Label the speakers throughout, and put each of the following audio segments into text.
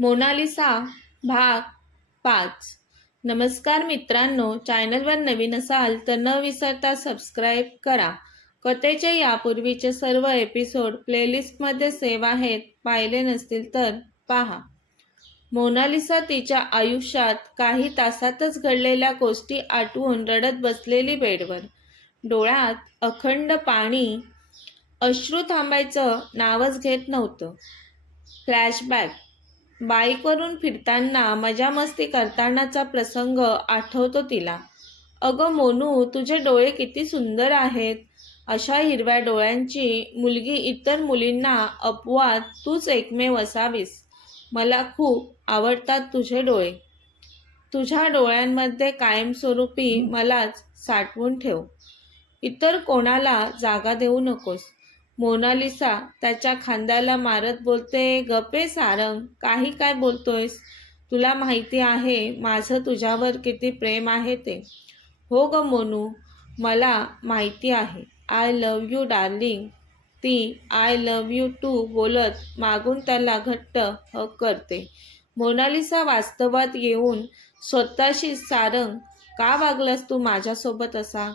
Speaker 1: Mona Lisa भाग पाच. नमस्कार मित्रांनो चॅनलवर नवीन असाल तर न विसरता सबस्क्राईब करा. कथेचे यापूर्वीचे सर्व एपिसोड प्लेलिस्टमध्ये सेव आहेत. पाहिले नसतील तर पहा. मोनालिसा तिच्या आयुष्यात काही तासातच घडलेल्या गोष्टी आठवून रडत बसलेली बेडवर. डोळ्यात अखंड पाणी अश्रू थांबायचं नावच घेत नव्हतं. फ्लॅशबॅक बाईकवरून फिरताना मजा मस्ती करतानाचा प्रसंग आठवतो तिला. अगं मोनू तुझे डोळे किती सुंदर आहेत. अशा हिरव्या डोळ्यांची मुलगी इतर मुलींना अपवाद तूच एकमेव असावीस. मला खूप आवडतात तुझे डोळे. तुझ्या डोळ्यांमध्ये कायमस्वरूपी मलाच साठवून ठेव. इतर कोणाला जागा देऊ नकोस. मोनालिसा त्याच्या खांद्याला मारत बोलते गपे सारंग काही काय बोलतोयस? तुला माहिती आहे माझं तुझ्यावर किती प्रेम आहे ते. हो ग मोनू मला माहिती आहे. आय लव यू डार्लिंग ती आय लव यू टू बोलत मागून त्याला घट्ट हक करते. मोनालिसा वास्तवात येऊन स्वतःशी सारंग का वागलास तू माझ्यासोबत असा?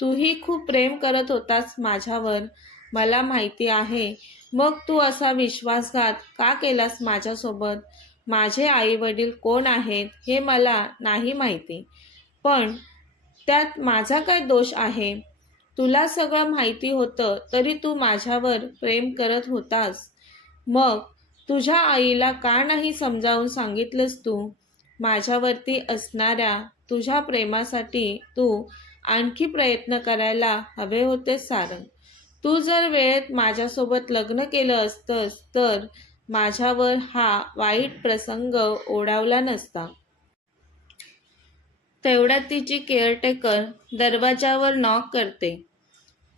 Speaker 1: तूही खूप प्रेम करत होतास माझ्यावर. मला माहिती आहे. मग तू असा विश्वासघात का केलास माझ्यासोबत? माझे आई वडील कोण आहेत हे मला नाही माहिती. पण त्यात माझा काय दोष आहे? तुला सगळं माहिती होतं तरी तू माझ्यावर प्रेम करत होतास. मग तुझ्या आईला का नाही समजावून सांगितलंस तू? माझ्यावरती असणाऱ्या तुझ्या प्रेमासाठी तू आणखी प्रयत्न करायला हवे होते सारंग. तू जर वेळेत माझ्यासोबत लग्न केलं असतंस तर माझ्यावर हा वाईट प्रसंग ओढावला नसता. तेवढ्यात तिची केअरटेकर दरवाजावर नॉक करते.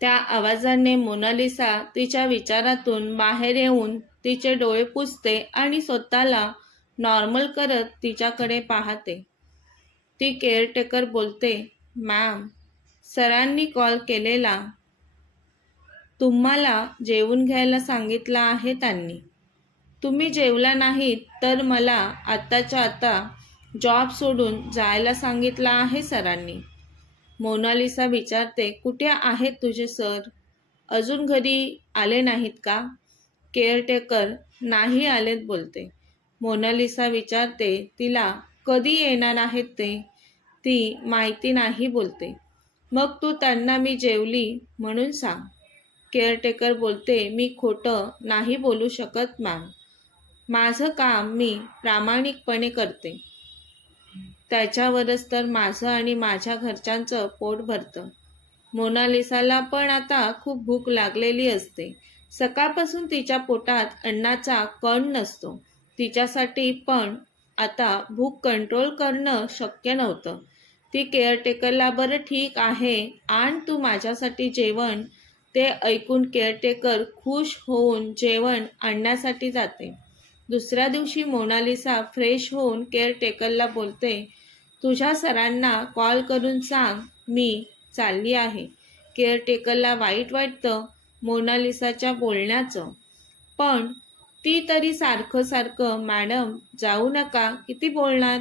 Speaker 1: त्या आवाजाने मोनालिसा तिच्या विचारातून बाहेर येऊन तिचे डोळे पुसते आणि स्वतःला नॉर्मल करत तिच्याकडे पाहते. ती केअरटेकर बोलते मॅम सरांनी कॉल केलेला तुम्हाला जेवून घ्यायला सांगितलं आहे त्यांनी. तुम्ही जेवला नाहीत तर मला आत्ताच्या आता जॉब सोडून जायला सांगितलं आहे सरांनी. मोनालिसा विचारते कुठे आहेत तुझे सर? अजून घरी आले नाहीत का? केअरटेकर नाही आलेत बोलते. मोनालिसा विचारते तिला कधी येणार आहेत ते? ती माहिती नाही बोलते. मग तू त्यांना मी जेवली म्हणून सांग. केअरटेकर बोलते मी खोटं नाही बोलू शकत मॅम माझं काम मी प्रामाणिकपणे करते. त्याच्यावरच तर माझं आणि माझ्या घरच्यांचं पोट भरतं. मोनालिसाला पण आता खूप भूक लागलेली असते. सकाळपासून तिच्या पोटात अन्नाचा कण नसतो. तिच्यासाठी पण आता भूक कंट्रोल करणं शक्य नव्हतं. ती केअरटेकरला बरं ठीक आहे आण तू माझ्यासाठी जेवण. ते ऐकून केअरटेकर खुश होऊन जेवण आणण्यासाठी जाते. दुसऱ्या दिवशी मोनालिसा फ्रेश होऊन केअरटेकरला बोलते तुझ्या सरांना कॉल करून सांग मी चालली आहे. केअरटेकरला वाईट वाटतं मोनालिसाच्या बोलण्याचं. पण ती तरी सारखं सारखं मॅडम जाऊ नका किती बोलणार?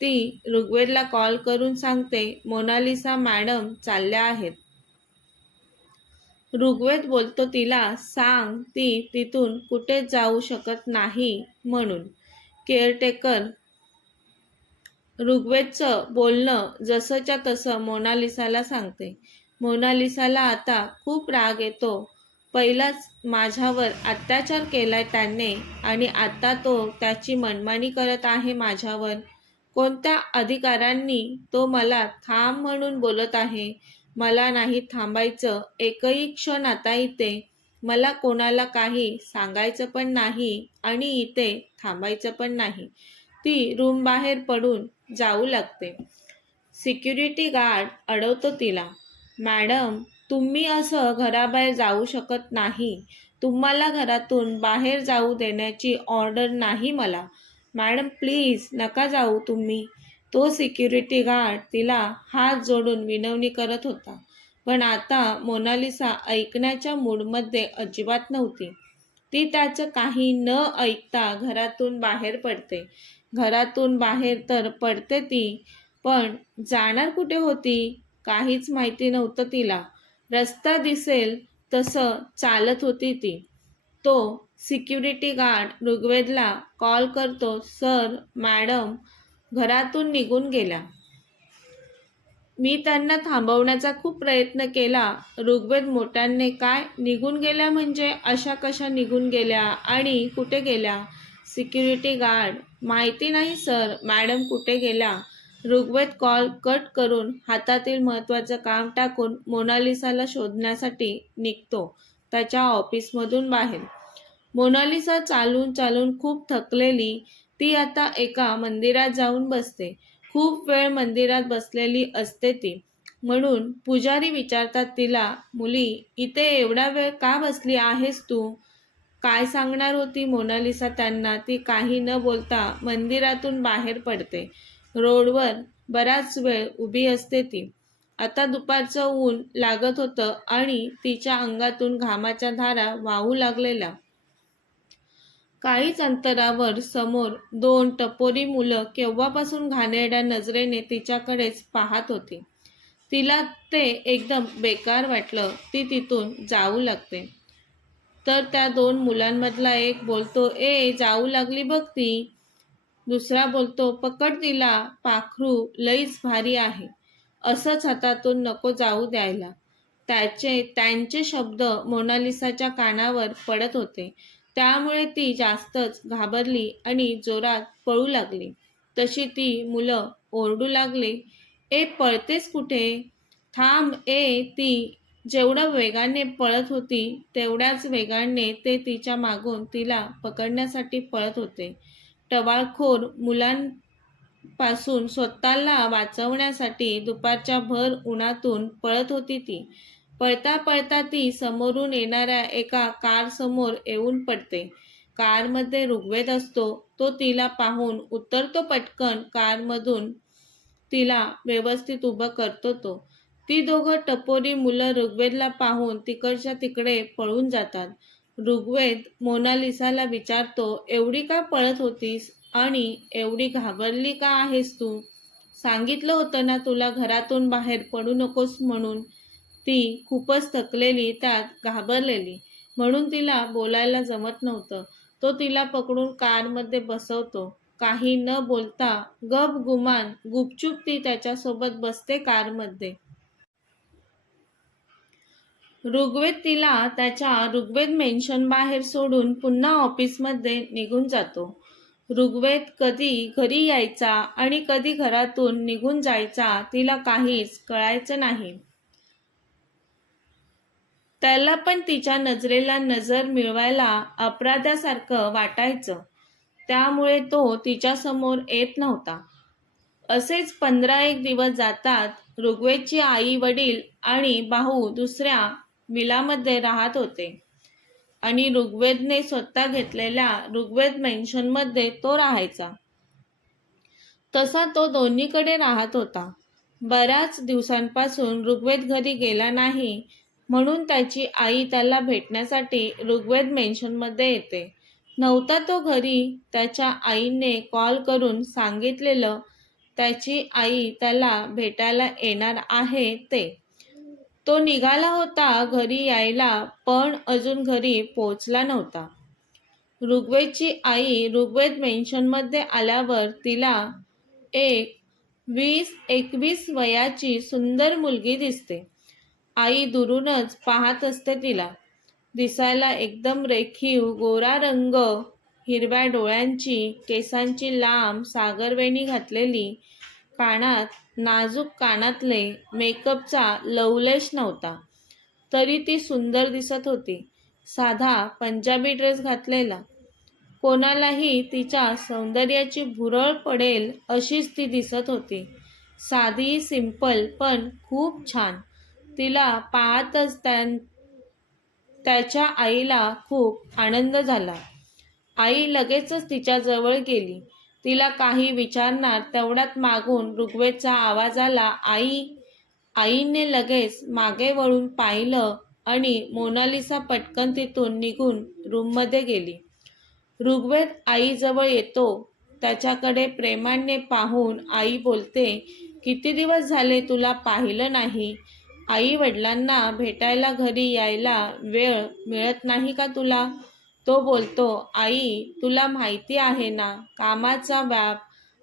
Speaker 1: ती ऋग्वेदला कॉल करून सांगते मोनालिसा मॅडम चालल्या आहेत. ऋग्वेद बोलतो तिला सांग ती तिथून कुठे जाऊ शकत नाही म्हणून. केअरटेकर ऋग्वेदचं बोलणं जसंच्या तसं मोनालिसाला सांगते. मोनालिसाला आता खूप राग येतो. पहिलाच माझ्यावर अत्याचार केलाय त्याने आणि आता तो त्याची मनमानी करत आहे माझ्यावर. कोणत्या अधिकारांनी तो मला थांब म्हणून बोलत आहे? मला नाही थांबायचं. एकही क्षण आता इथे. मला कोणाला काही सांगायचं पण नाही आणि इथे थांबायचं पण नाही. ती रूम बाहेर पडून जाऊ लागते. सिक्युरिटी गार्ड अडवतो तिला. मॅडम तुम्ही असं घराबाहेर जाऊ शकत नाही. तुम्हाला घरातून बाहेर जाऊ देण्याची ऑर्डर नाही मला. मॅडम प्लीज नका जाऊ तुम्ही. तो सिक्युरिटी गार्ड तिला हात जोडून विनवणी करत होता. पण आता मोनालिसा ऐकण्याच्या मूडमध्ये अजिबात नव्हती. ती त्याचं काही न ऐकता घरातून बाहेर पडते. घरातून बाहेर तर पडते ती पण जाणार कुठे होती? काहीच माहिती नव्हतं तिला. रस्ता दिसेल तसं चालत होती ती. तो सिक्युरिटी गार्ड ऋग्वेदला कॉल करतो सर मॅडम घरातून निघून गेल्या मी त्यांना थांबवण्याचा खूप प्रयत्न केला. ऋग्वेद मोठ्याने काय निघून गेल्या म्हणजे अशा कशा निघून गेल्या आणि कुठे गेल्या? सिक्युरिटी गार्ड माहिती नाही सर मॅडम कुठे गेल्या ऋग्वेद कॉल कट करून हातातील महत्त्वाचं काम टाकून मोनालिसाला शोधण्यासाठी निघतो. त्याच्या ऑफिसमधून बाहेर. मोनालिसा चालून चालून खूप थकलेली ती आता एका मंदिरात जाऊन बसते. खूप वेळ मंदिरात बसलेली असते ती. म्हणून पुजारी विचारतात तिला मुली इथे एवढा वेळ का बसली आहेस तू? काय सांगणार होती मोनालिसा त्यांना? ती काही न बोलता मंदिरातून बाहेर पडते. रोडवर बराच वेळ उभी असते ती. आता दुपारचं ऊन लागत होतं आणि तिच्या अंगातून घामाच्या धारा वाहू लागलेल्या. काहीच अंतरावर समोर दोन टपोरी मुलं केव्हापासून घाणेरड्या नजरेने तिच्याकडेच पाहत होती. तिला ते एकदम बेकार वाटलं. ती तिथून जाऊ लागते. तर त्या दोन मुलांमधला एक बोलतो ए जाऊ लागली बघ ती. दुसरा बोलतो पकड तिला पाखरू लईच भारी आहे. असंच हातातून नको जाऊ द्यायला. त्याचे त्यांचे शब्द मोनालिसाच्या कानावर पडत होते. त्यामुळे ती जास्तच घाबरली आणि जोरात पळू लागली. तशी ती मुलं ओरडू लागली ए पळतेस कुठे? थांब ए ती जेवढं वेगाने पळत होती तेवढ्याच वेगाने ते तिच्या मागून तिला पकडण्यासाठी पळत होते. टवाळखोर मुलांपासून स्वतःला वाचवण्यासाठी दुपारच्या भर उन्हातून पळत होती ती. पळता पळता ती समोरून येणाऱ्या एका कारसमोर येऊन पडते. कारमध्ये ऋग्वेद असतो. तो तिला पाहून उतरतो पटकन. कारमधून तिला व्यवस्थित उभं करतो तो. ती दोघं टपोरी मुलं ऋग्वेदला पाहून तिकडच्या तिकडे पळून जातात. ऋग्वेद मोनालिसाला विचारतो एवढी का पळत होतीस? आणि एवढी घाबरली का आहेस तू? सांगितलं होतं ना तुला घरातून बाहेर पडू नकोस म्हणून. ती खूपच थकलेली त्यात घाबरलेली. म्हणून तिला बोलायला जमत नव्हतं. तो तिला पकडून कारमध्ये बसवतो. काही न बोलता गप गुमान गुपचूप ती त्याच्यासोबत बसते कारमध्ये. ऋग्वेद तिला त्याच्या ऋग्वेद मेन्शन बाहेर सोडून पुन्हा ऑफिसमध्ये निघून जातो. ऋग्वेद कधी घरी यायचा आणि कधी घरातून निघून जायचा तिला काहीच कळायचं नाही. त्याला पण तिच्या नजरेला नजर मिळवायला अपराध्यासारखं वाटायचं. त्यामुळे तो तिच्यासमोर येत नव्हता. असेच पंधरा एक दिवस जातात ऋग्वेदची आई वडील आणि भाऊ दुसऱ्या विलामध्ये राहत होते. आणि ऋग्वेदने स्वतः घेतलेल्या ऋग्वेद मेन्शनमध्ये तो राहायचा. तसा तो दोन्हीकडे राहत होता. बऱ्याच दिवसांपासून ऋग्वेद घरी गेला नाही म्हणून त्याची आई त्याला भेटण्यासाठी ऋग्वेद मेन्शनमध्ये येते. नव्हता तो घरी त्याच्या आईने कॉल करून सांगितलेलं त्याची आई त्याला भेटायला येणार आहे ते. तो निघाला होता घरी यायला पण अजून घरी पोचला नव्हता. ऋग्वेदची आई ऋग्वेद मेन्शनमध्ये आल्यावर तिला एक वीस एकवीस वयाची सुंदर मुलगी दिसते. आई दुरूनच पाहत असते तिला. दिसायला एकदम रेखीव गोरा रंग हिरव्या डोळ्यांची केसांची लांब सागरवेणी घातलेली कानात नाजूक कानातले मेकअपचा लवलेश नव्हता. तरी ती सुंदर दिसत होती. साधा पंजाबी ड्रेस घातलेला. कोणालाही तिच्या सौंदर्याची भुरळ पडेल अशीच ती दिसत होती. साधी सिंपल पण खूप छान. तिला पाहतच त्यां त्याच्या आईला खूप आनंद झाला. आई लगेचच तिच्याजवळ गेली. तिला काही विचारणार तेवढ्यात मागून ऋग्वेदचा आवाज आला आई आईने लगेच मागे वळून पाहिलं आणि मोनालिसा पटकन तिथून निघून रूममध्ये गेली. ऋग्वेद आईजवळ येतो. त्याच्याकडे प्रेमाने पाहून आई बोलते किती दिवस झाले तुला पाहिलं नाही? आई वडिलांना भेटायला घरी यायला वेळ मिळत नाही का तुला? तो बोलतो आई तुला माहिती आहे ना कामाचा व्याप.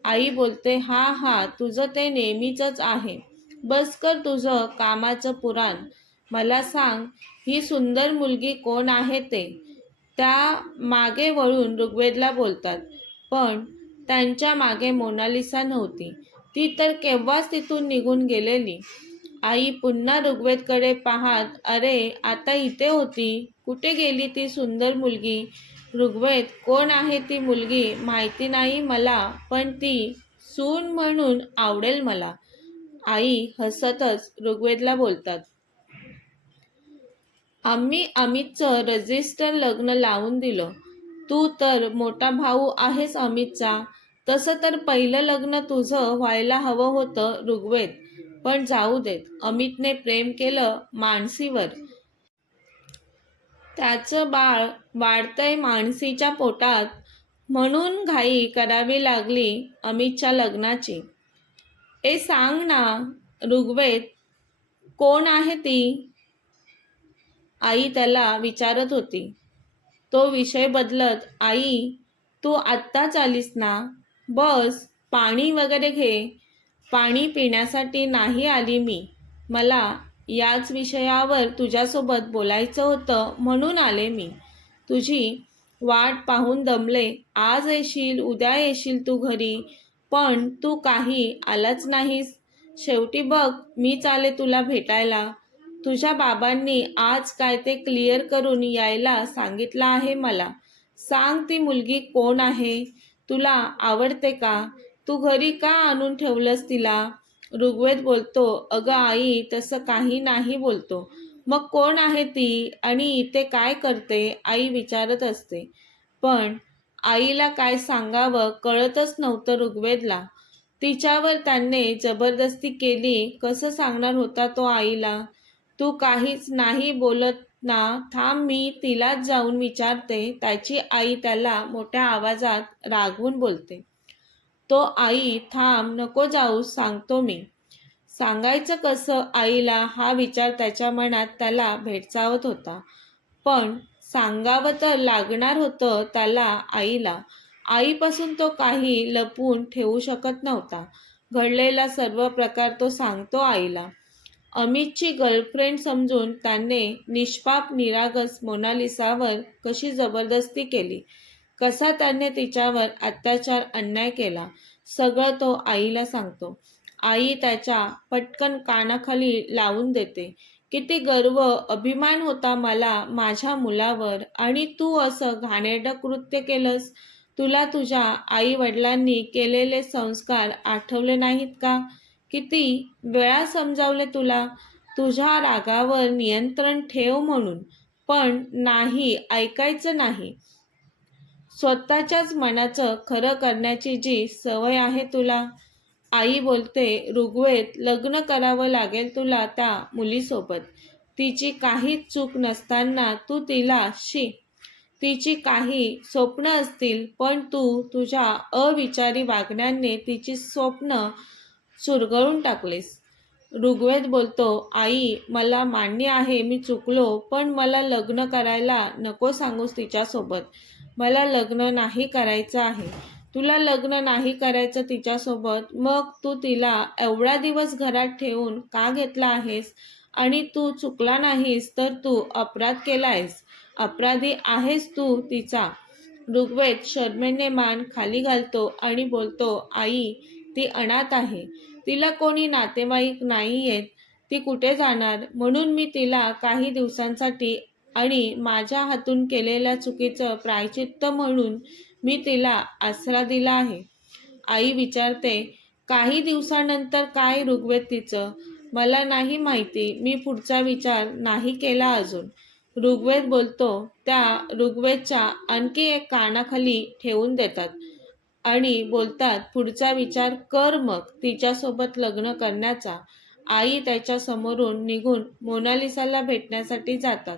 Speaker 1: आई बोलते हा हा तुझं ते नेहमीचंच आहे. बस कर तुझं कामाचं पुराण. मला सांग ही सुंदर मुलगी कोण आहे ते? त्या मागे वळून ऋग्वेदला बोलतात पण त्यांच्या मागे मोनालिसा नव्हती. ती तर केव्हाच तिथून निघून गेलेली. आई पुन्हा ऋग्वेदकडे पाहात अरे आता इथे होती. कुठे गेली ती सुंदर मुलगी? ऋग्वेद कोण आहे ती मुलगी? माहिती नाही मला पण ती सून म्हणून आवडेल मला. आई हसतच ऋग्वेदला बोलतात. आम्ही अमितचं रजिस्टर लग्न लावून दिलं. तू तर मोठा भाऊ आहेस अमितचा. तसं तर पहिलं लग्न तुझं व्हायला हवं होतं ऋग्वेद. पण जाऊ देत. अमितने प्रेम केलं मानसीवर. त्याचं बाळ वाढतंय मानसीच्या पोटात. म्हणून घाई करावी लागली अमितच्या लग्नाची. ए सांग ना ऋग्वेद कोण आहे ती? आई त्याला विचारत होती. तो विषय बदलत आई तू आत्ताच आलीस ना? बस पाणी वगैरे घे पाणी पिण्यासाठी नाही आली मी. मला याच विषयावर तुझ्यासोबत बोलायचं होतं म्हणून आले मी. तुझी वाट पाहून दमले आज येशील उद्या येशील तू घरी पण तू काही आलाच नाहीस. शेवटी बघ मीच आले तुला भेटायला. तुझ्या बाबांनी आज काय ते क्लिअर करून यायला सांगितलं आहे मला. सांग ती मुलगी कोण आहे? तुला आवडते का? तू घरी का आणून ठेवलंस तिला? ऋग्वेद बोलतो अगं आई तसं काही नाही बोलतो. मग कोण आहे ती आणि इथे काय करते? आई विचारत असते. पण आईला काय सांगावं कळतच नव्हतं ऋग्वेदला. तिच्यावर त्याने जबरदस्ती केली. कसं सांगणार होता तो आईला? तू काहीच नाही बोलत ना. थांब मी तिलाच जाऊन विचारते. त्याची आई त्याला मोठ्या आवाजात रागवून बोलते. तो आई थांब नको जाऊ सांगतो मी. सांगायचं कसं आईला हा विचार त्याच्या मनात त्याला भेडसावत होता. पण सांगावं तर लागणार होतं त्याला आईला. आईपासून तो काही लपवून ठेवू शकत नव्हता. घडलेला सर्व प्रकार तो सांगतो आईला. अमितची गर्लफ्रेंड समजून त्याने निष्पाप निरागस मोनालिसावर कशी जबरदस्ती केली? कसा त्याने तिच्यावर अत्याचार अन्याय केला सगळं तो आईला सांगतो. आई त्याच्या पटकन कानाखाली लावून देते. किती गर्व अभिमान होता मला माझ्या मुलावर. आणि तू असं घाणेरडं कृत्य केलंस? तुला तुझ्या आई वडिलांनी केलेले संस्कार आठवले नाहीत का? किती वेळा समजावले तुला? तुझ्या रागावर नियंत्रण ठेव म्हणून. पण नाही ऐकायचं नाही. स्वतःच्याच मनाचं खरं करण्याची जी सवय आहे तुला? आई बोलते ऋग्वेद लग्न करावं लागेल तुला त्या मुलीसोबत. तिची काही चूक नसताना तू तिला शी. तिची काही स्वप्न असतील पण तू तुझ्या अविचारी वागण्याने तिची स्वप्न चुरगळून टाकलेस. ऋग्वेद बोलतो आई मला मान्य आहे मी चुकलो पण मला लग्न करायला नको सांगूस तिच्यासोबत. मला लग्न नाही करायचं आहे. तुला लग्न नाही करायचं तिच्यासोबत. मग तू तिला एवढा दिवस घरात ठेवून का घेतला आहेस? आणि तू चुकला नाहीस तर तू अपराध केला आहेस अपराधी आहेस तू तिचा. ऋग्वेद शर्मेने मान खाली घालतो आणि बोलतो आई ती अनाथ आहे. तिला कोणी नातेवाईक नाही आहेत ती कुठे जाणार? म्हणून मी तिला काही दिवसांसाठी आणि माझ्या हातून केलेल्या चुकीचं प्रायचित्त म्हणून मी तिला आसरा दिला आहे. आई विचारते काही दिवसानंतर काय ऋग्वेद तिचं? मला नाही माहिती. मी पुढचा विचार नाही केला अजून. ऋग्वेद बोलतो त्या ऋग्वेदच्या आणखी एक कानाखाली ठेवून देतात आणि बोलतात पुढचा विचार कर मग तिच्यासोबत लग्न करण्याचा. आई त्याच्या समोरून निघून मोनालिसाला भेटण्यासाठी जातात.